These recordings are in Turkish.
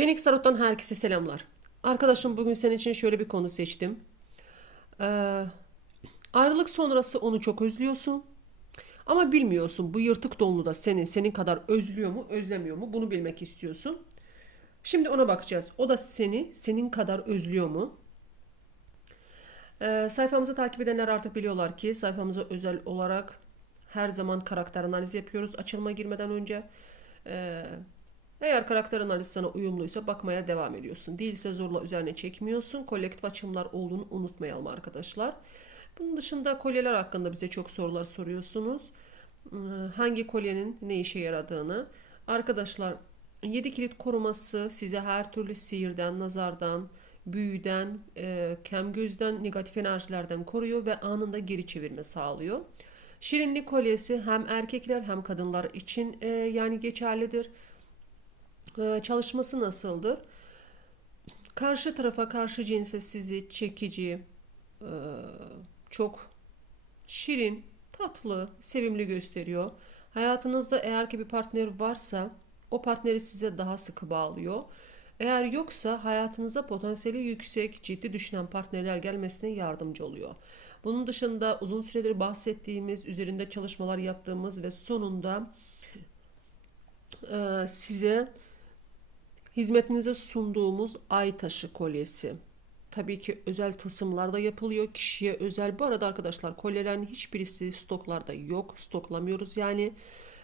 Phoenix Tarot'tan herkese selamlar. Arkadaşım bugün senin için şöyle bir konu seçtim. Ee, ayrılık sonrası onu çok özlüyorsun. Ama bilmiyorsun bu yırtık donlu da senin senin kadar özlüyor mu özlemiyor mu bunu bilmek istiyorsun. Şimdi ona bakacağız. O da seni senin kadar özlüyor mu? Ee, sayfamızı takip edenler artık biliyorlar ki sayfamıza özel olarak her zaman karakter analizi yapıyoruz açılma girmeden önce. Ee, eğer karakter analizi sana uyumluysa bakmaya devam ediyorsun. Değilse zorla üzerine çekmiyorsun. Kolektif açımlar olduğunu unutmayalım arkadaşlar. Bunun dışında kolyeler hakkında bize çok sorular soruyorsunuz. Hangi kolyenin ne işe yaradığını. Arkadaşlar 7 kilit koruması size her türlü sihirden, nazardan, büyüden, kem gözden, negatif enerjilerden koruyor ve anında geri çevirme sağlıyor. Şirinlik kolyesi hem erkekler hem kadınlar için yani geçerlidir. E, çalışması nasıldır? Karşı tarafa, karşı cinse sizi çekici, e, çok şirin, tatlı, sevimli gösteriyor. Hayatınızda eğer ki bir partner varsa o partneri size daha sıkı bağlıyor. Eğer yoksa hayatınıza potansiyeli yüksek, ciddi düşünen partnerler gelmesine yardımcı oluyor. Bunun dışında uzun süredir bahsettiğimiz, üzerinde çalışmalar yaptığımız ve sonunda e, size hizmetinize sunduğumuz ay taşı kolyesi. Tabii ki özel tılsımlar da yapılıyor. Kişiye özel. Bu arada arkadaşlar kolyelerin hiçbirisi stoklarda yok. Stoklamıyoruz yani.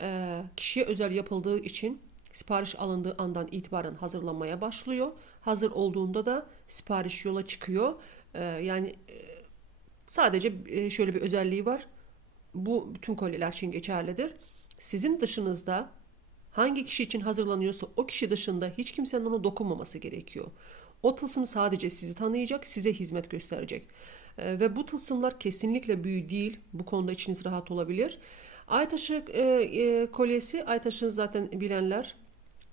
E, kişiye özel yapıldığı için sipariş alındığı andan itibaren hazırlanmaya başlıyor. Hazır olduğunda da sipariş yola çıkıyor. E, yani e, sadece e, şöyle bir özelliği var. Bu bütün kolyeler için geçerlidir. Sizin dışınızda hangi kişi için hazırlanıyorsa o kişi dışında hiç kimsenin ona dokunmaması gerekiyor. O tılsım sadece sizi tanıyacak, size hizmet gösterecek. E, ve bu tılsımlar kesinlikle büyü değil. Bu konuda içiniz rahat olabilir. Aytaşı e, e, kolyesi, Aytaş'ın zaten bilenler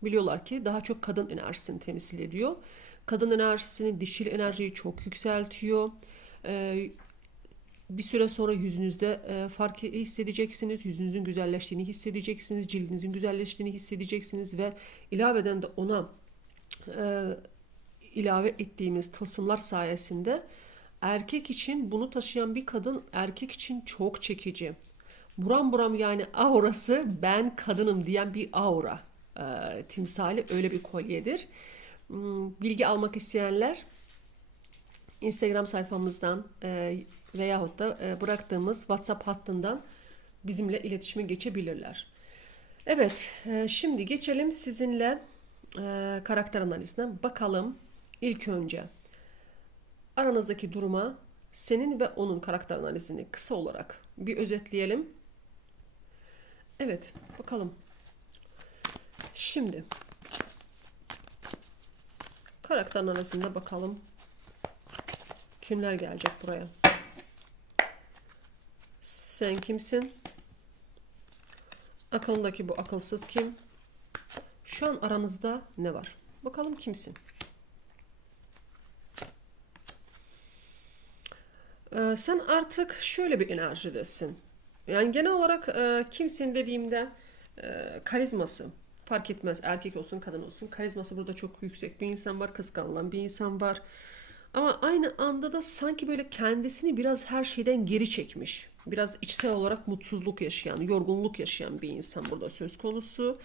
biliyorlar ki daha çok kadın enerjisini temsil ediyor. Kadın enerjisini, dişil enerjiyi çok yükseltiyor. E, bir süre sonra yüzünüzde e, fark hissedeceksiniz. Yüzünüzün güzelleştiğini hissedeceksiniz. Cildinizin güzelleştiğini hissedeceksiniz ve ilaveden de ona e, ilave ettiğimiz tılsımlar sayesinde erkek için bunu taşıyan bir kadın erkek için çok çekici. Buram buram yani aurası ben kadınım diyen bir aura e, timsali öyle bir kolyedir. Hmm, Bilgi almak isteyenler Instagram sayfamızdan e, veyahut da e, bıraktığımız WhatsApp hattından bizimle iletişime geçebilirler. Evet, e, şimdi geçelim sizinle e, karakter analizine. Bakalım ilk önce aranızdaki duruma senin ve onun karakter analizini kısa olarak bir özetleyelim. Evet, bakalım. Şimdi karakter analizinde bakalım kimler gelecek buraya. Sen kimsin? Aklındaki bu akılsız kim? Şu an aranızda ne var? Bakalım kimsin? Ee, sen artık şöyle bir enerjidesin. Yani genel olarak e, kimsin dediğimde e, karizması fark etmez erkek olsun kadın olsun karizması burada çok yüksek bir insan var kıskanılan bir insan var. Ama aynı anda da sanki böyle kendisini biraz her şeyden geri çekmiş. Biraz içsel olarak mutsuzluk yaşayan, yorgunluk yaşayan bir insan burada söz konusu.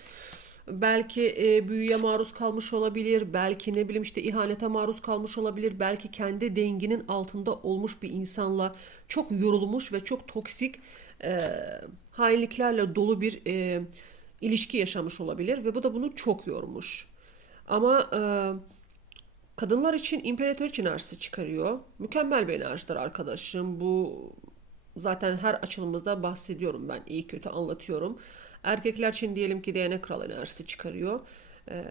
Belki e, büyüye maruz kalmış olabilir, belki ne bileyim işte ihanete maruz kalmış olabilir, belki kendi denginin altında olmuş bir insanla çok yorulmuş ve çok toksik e, hainliklerle dolu bir e, ilişki yaşamış olabilir ve bu da bunu çok yormuş. Ama e, kadınlar için imparatoriç enerjisi çıkarıyor. Mükemmel bir enerjidir arkadaşım. Bu zaten her açılımımızda bahsediyorum ben iyi kötü anlatıyorum. Erkekler için diyelim ki DNA kral enerjisi çıkarıyor. Ee,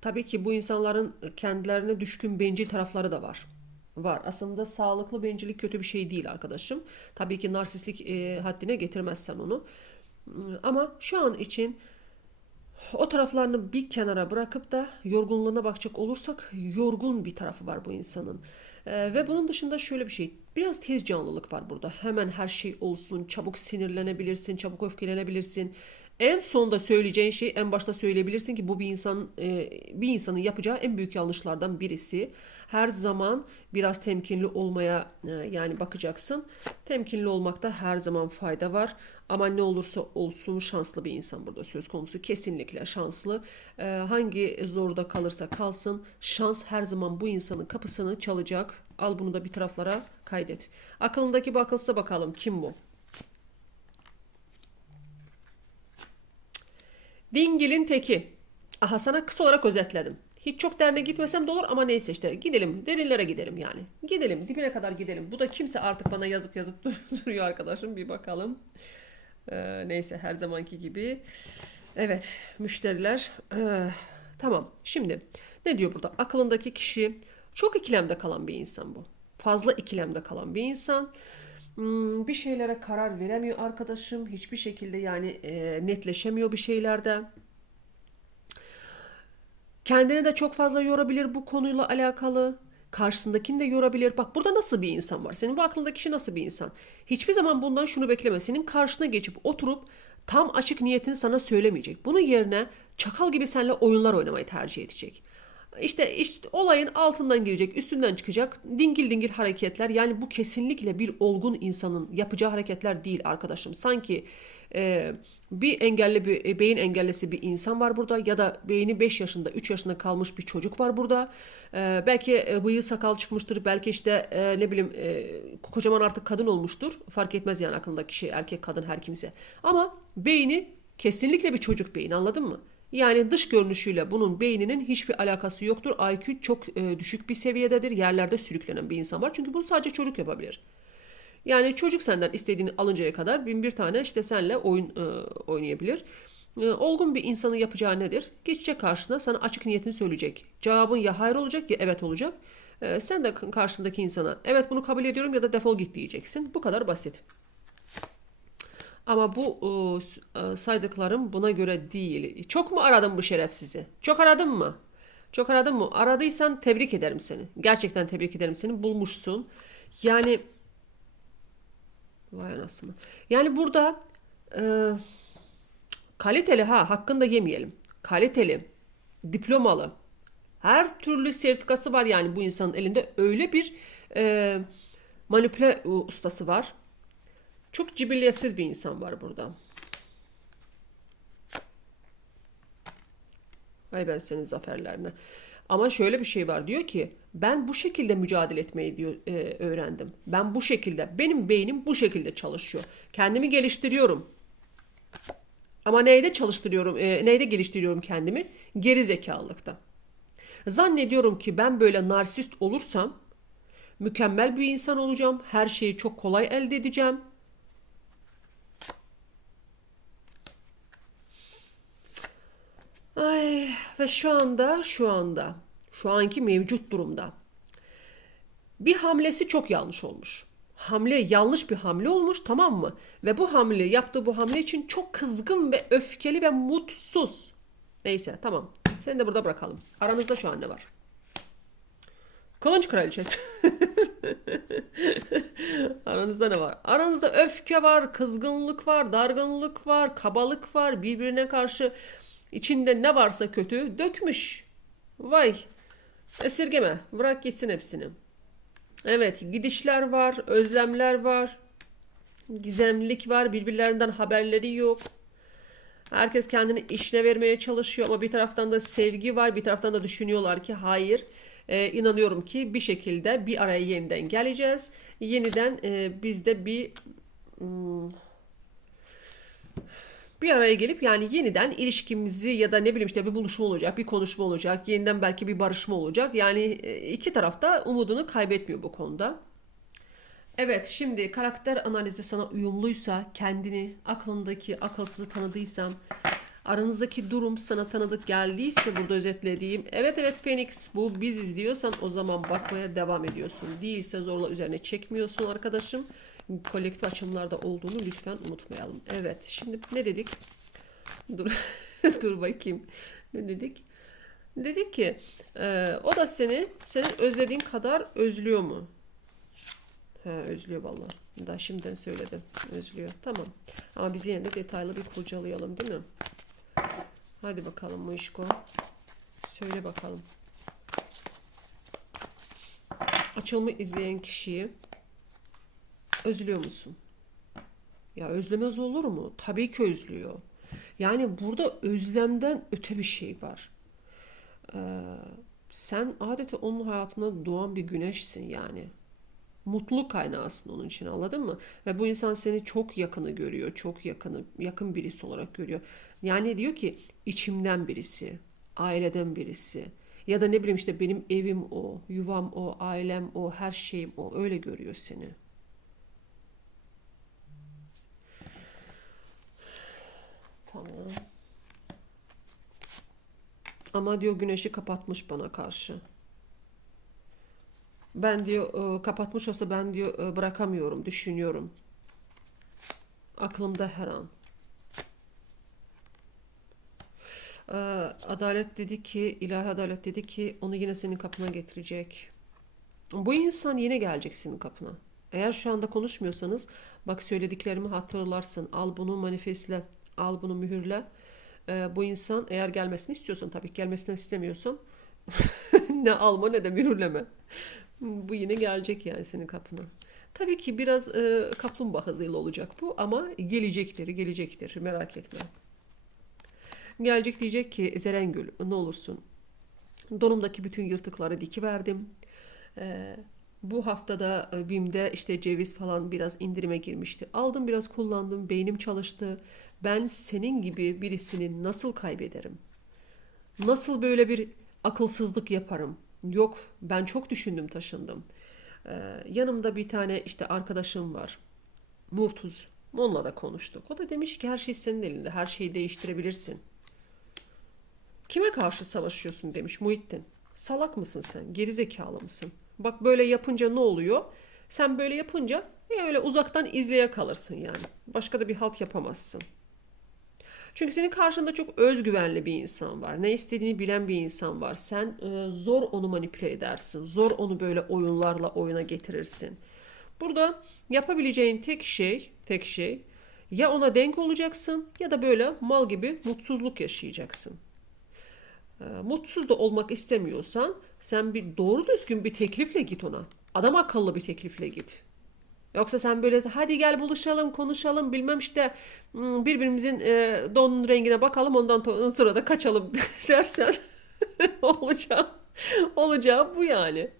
tabii ki bu insanların kendilerine düşkün bencil tarafları da var. Var. Aslında sağlıklı bencillik kötü bir şey değil arkadaşım. Tabii ki narsistlik e, haddine getirmezsen onu. Ama şu an için o taraflarını bir kenara bırakıp da yorgunluğuna bakacak olursak yorgun bir tarafı var bu insanın. Ee, ve bunun dışında şöyle bir şey. Biraz tez canlılık var burada. Hemen her şey olsun. Çabuk sinirlenebilirsin. Çabuk öfkelenebilirsin. En sonda söyleyeceğin şey en başta söyleyebilirsin ki bu bir insan e, bir insanın yapacağı en büyük yanlışlardan birisi. Her zaman biraz temkinli olmaya e, yani bakacaksın. Temkinli olmakta her zaman fayda var. Ama ne olursa olsun şanslı bir insan burada söz konusu. Kesinlikle şanslı. E, hangi zorda kalırsa kalsın şans her zaman bu insanın kapısını çalacak. Al bunu da bir taraflara kaydet. Aklındaki bakılsa bakalım kim bu? Dingil'in teki. Aha sana kısa olarak özetledim. Hiç çok derine gitmesem de olur ama neyse işte gidelim derinlere gidelim yani. Gidelim dibine kadar gidelim. Bu da kimse artık bana yazıp yazıp duruyor arkadaşım bir bakalım. Ee, neyse her zamanki gibi. Evet müşteriler. Ee, tamam şimdi ne diyor burada? Akılındaki kişi çok ikilemde kalan bir insan bu. Fazla ikilemde kalan bir insan. Hmm, bir şeylere karar veremiyor arkadaşım. Hiçbir şekilde yani e, netleşemiyor bir şeylerde. Kendini de çok fazla yorabilir bu konuyla alakalı. Karşısındakini de yorabilir. Bak burada nasıl bir insan var? Senin bu aklındaki kişi nasıl bir insan? Hiçbir zaman bundan şunu bekleme. Senin karşına geçip oturup tam açık niyetini sana söylemeyecek. Bunun yerine çakal gibi seninle oyunlar oynamayı tercih edecek. İşte, işte olayın altından girecek, üstünden çıkacak dingil dingil hareketler. Yani bu kesinlikle bir olgun insanın yapacağı hareketler değil arkadaşım. Sanki e, bir engelli bir e, beyin engellisi bir insan var burada ya da beyni 5 yaşında 3 yaşında kalmış bir çocuk var burada. E, belki e, bıyığı sakal çıkmıştır. Belki işte e, ne bileyim e, kocaman artık kadın olmuştur. Fark etmez yani aklındaki kişi erkek kadın her kimse. Ama beyni kesinlikle bir çocuk beyni anladın mı? Yani dış görünüşüyle bunun beyninin hiçbir alakası yoktur. IQ çok e, düşük bir seviyededir. Yerlerde sürüklenen bir insan var. Çünkü bunu sadece çocuk yapabilir. Yani çocuk senden istediğini alıncaya kadar bin bir tane işte senle oyun e, oynayabilir. E, olgun bir insanın yapacağı nedir? Geçecek karşına sana açık niyetini söyleyecek. Cevabın ya hayır olacak ya evet olacak. E, sen de karşındaki insana evet bunu kabul ediyorum ya da defol git diyeceksin. Bu kadar basit. Ama bu e, saydıklarım buna göre değil. Çok mu aradın bu şerefsizi? Çok aradın mı? Çok aradın mı? Aradıysan tebrik ederim seni. Gerçekten tebrik ederim seni. Bulmuşsun. Yani vay anasını. Yani burada e, kaliteli ha hakkında yemeyelim. Kaliteli, diplomalı. Her türlü sertifikası var yani bu insanın elinde. Öyle bir e, manipüle ustası var. Çok cibilliyetsiz bir insan var burada. Ay ben senin zaferlerine. Ama şöyle bir şey var diyor ki ben bu şekilde mücadele etmeyi diyor, e, öğrendim. Ben bu şekilde benim beynim bu şekilde çalışıyor. Kendimi geliştiriyorum. Ama neyde çalıştırıyorum, e, neyde geliştiriyorum kendimi? Geri zekalılıkta. Zannediyorum ki ben böyle narsist olursam mükemmel bir insan olacağım. Her şeyi çok kolay elde edeceğim. Ay ve şu anda şu anda şu anki mevcut durumda bir hamlesi çok yanlış olmuş. Hamle yanlış bir hamle olmuş tamam mı? Ve bu hamle yaptığı bu hamle için çok kızgın ve öfkeli ve mutsuz. Neyse tamam. Seni de burada bırakalım. Aranızda şu an ne var? Kılıç kraliçesi. Aranızda ne var? Aranızda öfke var, kızgınlık var, dargınlık var, kabalık var, birbirine karşı İçinde ne varsa kötü dökmüş. Vay. Esirgeme. Bırak gitsin hepsini. Evet gidişler var, özlemler var. Gizemlik var, birbirlerinden haberleri yok. Herkes kendini işine vermeye çalışıyor ama bir taraftan da sevgi var, bir taraftan da düşünüyorlar ki hayır. Ee, inanıyorum ki bir şekilde bir araya yeniden geleceğiz. Yeniden e, bizde bir hmm, bir araya gelip yani yeniden ilişkimizi ya da ne bileyim işte bir buluşma olacak, bir konuşma olacak, yeniden belki bir barışma olacak. Yani e, iki tarafta umudunu kaybetmiyor bu konuda. Evet şimdi karakter analizi sana uyumluysa, kendini aklındaki akılsızı tanıdıysan, aranızdaki durum sana tanıdık geldiyse burada özetlediğim evet evet Phoenix bu biziz diyorsan o zaman bakmaya devam ediyorsun. Değilse zorla üzerine çekmiyorsun arkadaşım kolektif açımlarda olduğunu lütfen unutmayalım. Evet şimdi ne dedik? Dur, dur bakayım. Ne dedik? Dedik ki e, o da seni senin özlediğin kadar özlüyor mu? He özlüyor vallahi. Da şimdiden söyledim. Özlüyor. Tamam. Ama biz yine de detaylı bir kurcalayalım değil mi? Hadi bakalım Mışko. Söyle bakalım. Açılımı izleyen kişiyi özlüyor musun? Ya özlemez olur mu? Tabii ki özlüyor. Yani burada özlemden öte bir şey var. Ee, sen adeta onun hayatına doğan bir güneşsin yani. Mutluluk kaynağısın onun için anladın mı? Ve bu insan seni çok yakını görüyor. Çok yakını, yakın birisi olarak görüyor. Yani diyor ki içimden birisi, aileden birisi. Ya da ne bileyim işte benim evim o, yuvam o, ailem o, her şeyim o. Öyle görüyor seni. Tamam. Ama diyor güneşi kapatmış bana karşı. Ben diyor e, kapatmış olsa ben diyor e, bırakamıyorum, düşünüyorum. Aklımda her an. E, Adalet dedi ki, ilahi adalet dedi ki onu yine senin kapına getirecek. Bu insan yine gelecek senin kapına. Eğer şu anda konuşmuyorsanız bak söylediklerimi hatırlarsın. Al bunu manifestle, al bunu mühürle. E, bu insan eğer gelmesini istiyorsan tabii gelmesini istemiyorsan ne alma ne de mühürleme. Bu yine gelecek yani senin kapına. Tabii ki biraz e, kaplumbağa hızıyla olacak bu ama gelecektir, gelecektir. Merak etme. Gelecek diyecek ki Zerengül ne olursun. Donumdaki bütün yırtıkları dikiverdim. E, bu haftada e, BİM'de işte ceviz falan biraz indirime girmişti. Aldım biraz kullandım. Beynim çalıştı. Ben senin gibi birisini nasıl kaybederim? Nasıl böyle bir akılsızlık yaparım? Yok ben çok düşündüm taşındım. Ee, yanımda bir tane işte arkadaşım var. Murtuz. Onunla da konuştuk. O da demiş ki her şey senin elinde. Her şeyi değiştirebilirsin. Kime karşı savaşıyorsun demiş Muhittin. Salak mısın sen? Gerizekalı mısın? Bak böyle yapınca ne oluyor? Sen böyle yapınca e, öyle uzaktan izleye kalırsın yani. Başka da bir halt yapamazsın. Çünkü senin karşında çok özgüvenli bir insan var. Ne istediğini bilen bir insan var. Sen e, zor onu manipüle edersin. Zor onu böyle oyunlarla oyuna getirirsin. Burada yapabileceğin tek şey, tek şey ya ona denk olacaksın ya da böyle mal gibi mutsuzluk yaşayacaksın. E, mutsuz da olmak istemiyorsan sen bir doğru düzgün bir teklifle git ona. Adam akıllı bir teklifle git. Yoksa sen böyle hadi gel buluşalım konuşalım bilmem işte hmm, birbirimizin e, donun rengine bakalım ondan sonra da kaçalım dersen olacağı, olacağı bu yani.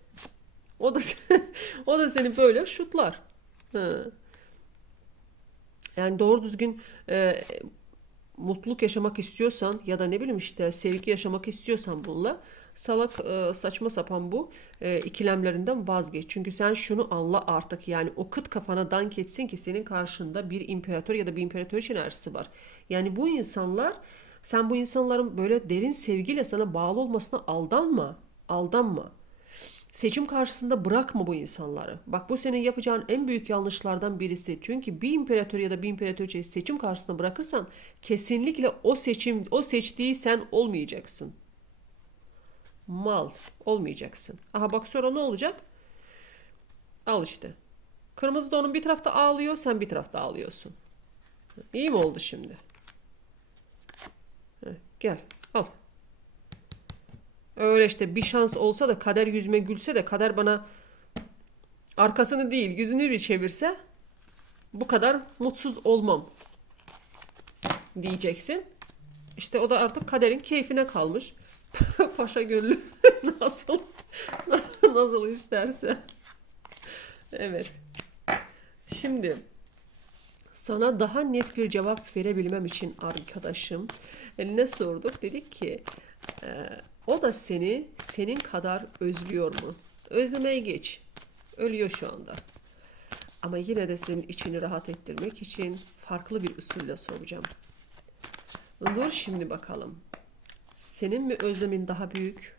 O da o da seni böyle şutlar. Ha. Yani doğru düzgün e, mutluluk yaşamak istiyorsan ya da ne bileyim işte sevgi yaşamak istiyorsan bununla salak e, saçma sapan bu e, ikilemlerinden vazgeç. Çünkü sen şunu anla artık yani o kıt kafana dank etsin ki senin karşında bir imparator ya da bir imparatoriç enerjisi var. Yani bu insanlar sen bu insanların böyle derin sevgiyle sana bağlı olmasına aldanma. Aldanma. Seçim karşısında bırakma bu insanları. Bak bu senin yapacağın en büyük yanlışlardan birisi. Çünkü bir imparator ya da bir imparatoriçeyi seçim karşısında bırakırsan kesinlikle o seçim, o seçtiği sen olmayacaksın mal olmayacaksın. Aha bak sonra ne olacak? Al işte. Kırmızı donun bir tarafta ağlıyor, sen bir tarafta ağlıyorsun. İyi mi oldu şimdi? Heh, gel, al. Öyle işte bir şans olsa da kader yüzüme gülse de kader bana arkasını değil yüzünü bir çevirse bu kadar mutsuz olmam diyeceksin. İşte o da artık kaderin keyfine kalmış. Paşa gönlü nasıl nasıl isterse. Evet. Şimdi sana daha net bir cevap verebilmem için arkadaşım ne sorduk? Dedik ki e, o da seni senin kadar özlüyor mu? Özlemeye geç. Ölüyor şu anda. Ama yine de senin içini rahat ettirmek için farklı bir usulle soracağım. Dur şimdi bakalım. Senin mi özlemin daha büyük?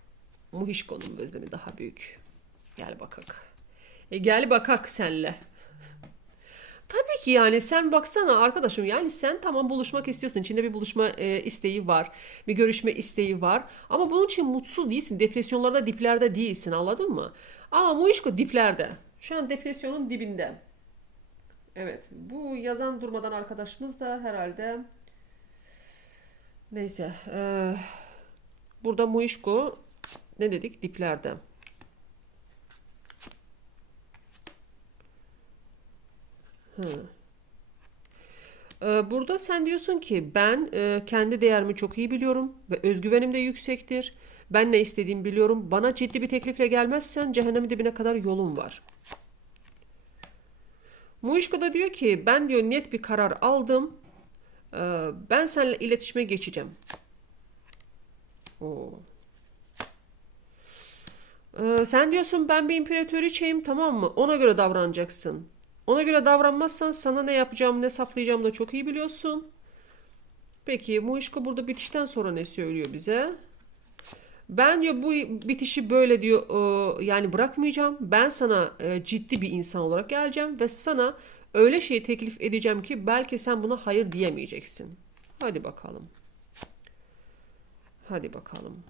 Muhişko'nun mu özlemi daha büyük? Gel bakak. E gel bakak senle. Tabii ki yani sen baksana arkadaşım yani sen tamam buluşmak istiyorsun. İçinde bir buluşma e, isteği var. Bir görüşme isteği var. Ama bunun için mutsuz değilsin. Depresyonlarda diplerde değilsin anladın mı? Ama Muhişko diplerde. Şu an depresyonun dibinde. Evet. Bu yazan durmadan arkadaşımız da herhalde neyse. eee, burada Muişko ne dedik? Diplerde. Ee, Burada sen diyorsun ki ben e, kendi değerimi çok iyi biliyorum ve özgüvenim de yüksektir. Ben ne istediğimi biliyorum. Bana ciddi bir teklifle gelmezsen cehennemin dibine kadar yolum var. Muişko da diyor ki ben diyor net bir karar aldım. Ee, Ben seninle iletişime geçeceğim. Oo. Ee, sen diyorsun ben bir imparatoriçeyim tamam mı? Ona göre davranacaksın. Ona göre davranmazsan sana ne yapacağımı ne saplayacağımı da çok iyi biliyorsun. Peki Muişko burada bitişten sonra ne söylüyor bize? Ben diyor bu bitişi böyle diyor e, yani bırakmayacağım. Ben sana e, ciddi bir insan olarak geleceğim ve sana öyle şey teklif edeceğim ki belki sen buna hayır diyemeyeceksin. Hadi bakalım. Hadi bakalım.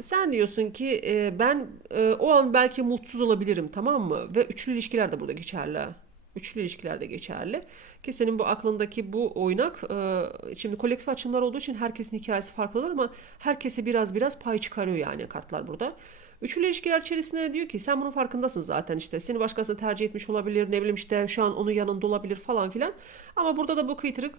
Sen diyorsun ki e, ben e, o an belki mutsuz olabilirim tamam mı? Ve üçlü ilişkiler de burada geçerli. Üçlü ilişkiler de geçerli. Ki senin bu aklındaki bu oynak e, şimdi kolektif açımlar olduğu için herkesin hikayesi farklıdır ama herkese biraz biraz pay çıkarıyor yani kartlar burada. Üçlü ilişkiler içerisinde diyor ki sen bunun farkındasın zaten işte seni başkasına tercih etmiş olabilir ne bileyim işte şu an onun yanında olabilir falan filan. Ama burada da bu kıytırık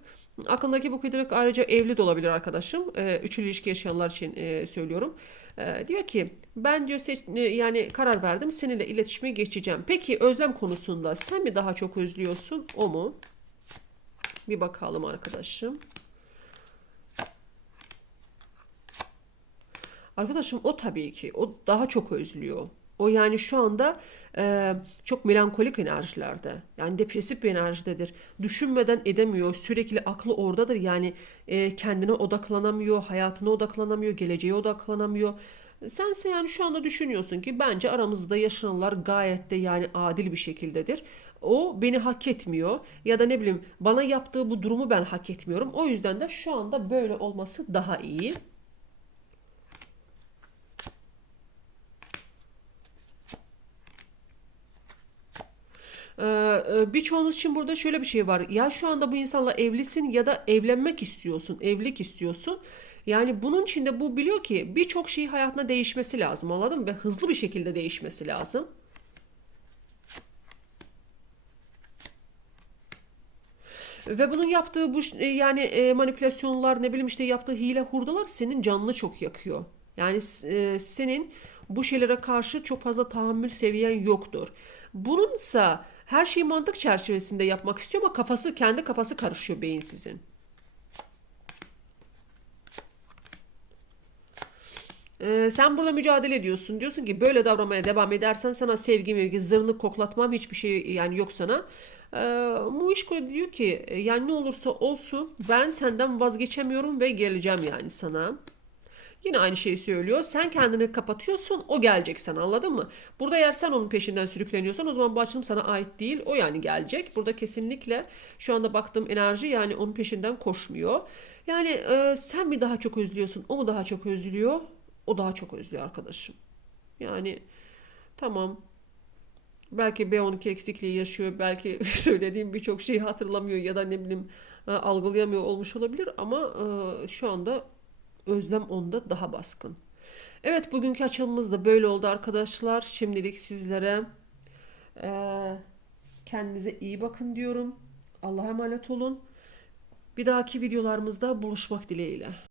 aklındaki bu kıytırık ayrıca evli de olabilir arkadaşım. Ee, üçlü ilişki yaşayanlar için e, söylüyorum. Ee, diyor ki ben diyor seç- e, yani karar verdim seninle iletişime geçeceğim. Peki özlem konusunda sen mi daha çok özlüyorsun o mu? Bir bakalım arkadaşım. Arkadaşım o tabii ki. O daha çok özlüyor. O yani şu anda e, çok melankolik enerjilerde. Yani depresif bir enerjidedir. Düşünmeden edemiyor. Sürekli aklı oradadır. Yani e, kendine odaklanamıyor, hayatına odaklanamıyor, geleceğe odaklanamıyor. Sense yani şu anda düşünüyorsun ki bence aramızda yaşananlar gayet de yani adil bir şekildedir. O beni hak etmiyor ya da ne bileyim bana yaptığı bu durumu ben hak etmiyorum. O yüzden de şu anda böyle olması daha iyi. Birçoğunuz için burada şöyle bir şey var. Ya şu anda bu insanla evlisin ya da evlenmek istiyorsun, evlilik istiyorsun. Yani bunun için de bu biliyor ki birçok şey hayatına değişmesi lazım anladın mı? Ve hızlı bir şekilde değişmesi lazım. Ve bunun yaptığı bu e, yani e, manipülasyonlar ne bileyim işte yaptığı hile hurdalar senin canını çok yakıyor. Yani e, senin bu şeylere karşı çok fazla tahammül seviyen yoktur. Bununsa her şeyi mantık çerçevesinde yapmak istiyor ama kafası kendi kafası karışıyor beyinsizin. Ee, sen burada mücadele ediyorsun. Diyorsun ki böyle davranmaya devam edersen sana sevgi mevgi zırnık koklatmam hiçbir şey yani yok sana. Ee, Muişko diyor ki "E, yani ne olursa olsun ben senden vazgeçemiyorum ve geleceğim yani sana. Yine aynı şeyi söylüyor. Sen kendini kapatıyorsun, o gelecek sana anladın mı? Burada eğer sen onun peşinden sürükleniyorsan o zaman bu açılım sana ait değil. O yani gelecek. Burada kesinlikle şu anda baktığım enerji yani onun peşinden koşmuyor. Yani e, sen mi daha çok özlüyorsun, o mu daha çok özlüyor? O daha çok özlüyor arkadaşım. Yani tamam belki B12 eksikliği yaşıyor, belki söylediğim birçok şeyi hatırlamıyor ya da ne bileyim e, algılayamıyor olmuş olabilir ama e, şu anda özlem onda daha baskın. Evet bugünkü açılımımız da böyle oldu arkadaşlar. Şimdilik sizlere e, kendinize iyi bakın diyorum. Allah'a emanet olun. Bir dahaki videolarımızda buluşmak dileğiyle.